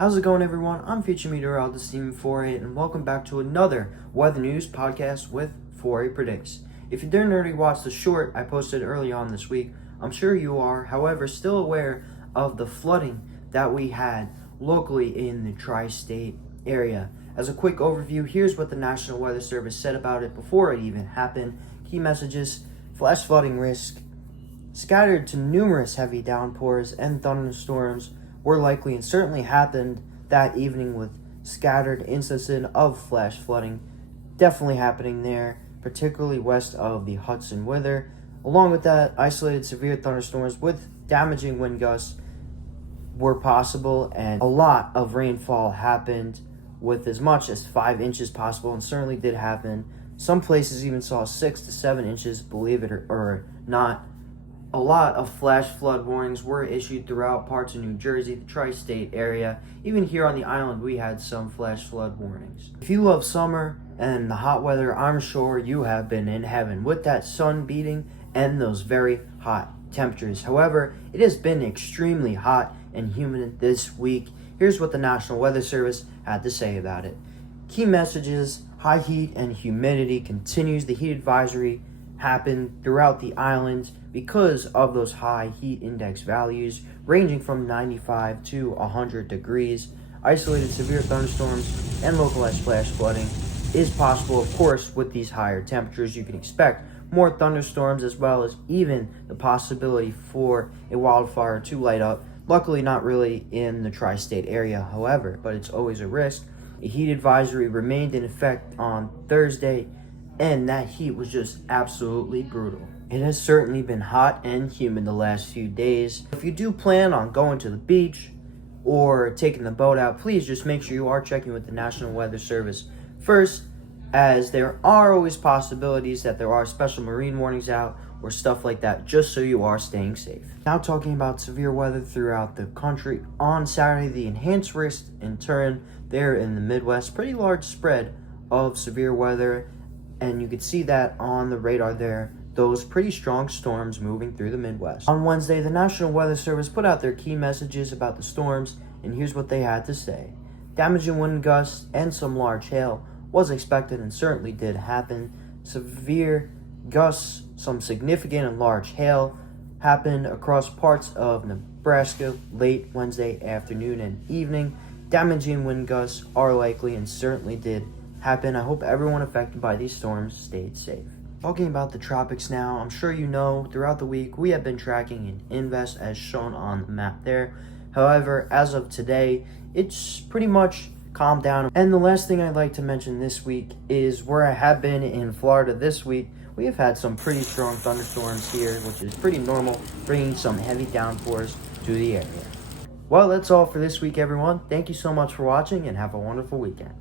How's it going, everyone? I'm future meteorologist Foray, and welcome back to another weather news podcast with Foray Predicts. If you didn't already watch the short I posted early on this week, I'm sure you are, however, still aware of the flooding that we had locally in the tri-state area. As a quick overview, here's what the National Weather Service said about it before it even happened. Key messages: flash flooding risk scattered to numerous heavy downpours and thunderstorms were likely and certainly happened that evening, with scattered instances of flash flooding definitely happening there, particularly west of the Hudson River. Along with that, isolated severe thunderstorms with damaging wind gusts were possible, and a lot of rainfall happened with as much as 5 inches possible, and certainly did happen. Some places even saw 6 to 7 inches, believe it or not. A lot of flash flood warnings were issued throughout parts of New Jersey, the tri-state area. Even here on the island, we had some flash flood warnings. If you love summer and the hot weather, I'm sure you have been in heaven with that sun beating and those very hot temperatures. However, it has been extremely hot and humid this week. Here's what the National Weather Service had to say about it. Key messages: high heat and humidity continues. The heat advisory happened throughout the island because of those high heat index values ranging from 95 to 100 degrees. Isolated severe thunderstorms and localized flash flooding is possible. Of course, with these higher temperatures, you can expect more thunderstorms, as well as even the possibility for a wildfire to light up. Luckily, not really in the tri-state area, however, but it's always a risk. A heat advisory remained in effect on Thursday, and that heat was just absolutely brutal. It has certainly been hot and humid the last few days. If you do plan on going to the beach or taking the boat out, please just make sure you are checking with the National Weather Service first, as there are always possibilities that there are special marine warnings out or stuff like that, just so you are staying safe. Now, talking about severe weather throughout the country, on Saturday, the enhanced risk in turn there in the Midwest, pretty large spread of severe weather, and you could see that on the radar there, those pretty strong storms moving through the Midwest. On Wednesday, the National Weather Service put out their key messages about the storms, and here's what they had to say. Damaging wind gusts and some large hail was expected and certainly did happen. Severe gusts, some significant and large hail happened across parts of Nebraska late Wednesday afternoon and evening. Damaging wind gusts are likely and certainly did happen. I hope everyone affected by these storms stayed safe. Talking about the tropics now, I'm sure you know throughout the week we have been tracking an invest as shown on the map there. However, as of today, it's pretty much calmed down. And the last thing I'd like to mention this week is where I have been in Florida this week. We have had some pretty strong thunderstorms here, which is pretty normal, bringing some heavy downpours to the area. Well, that's all for this week, everyone. Thank you so much for watching, and have a wonderful weekend.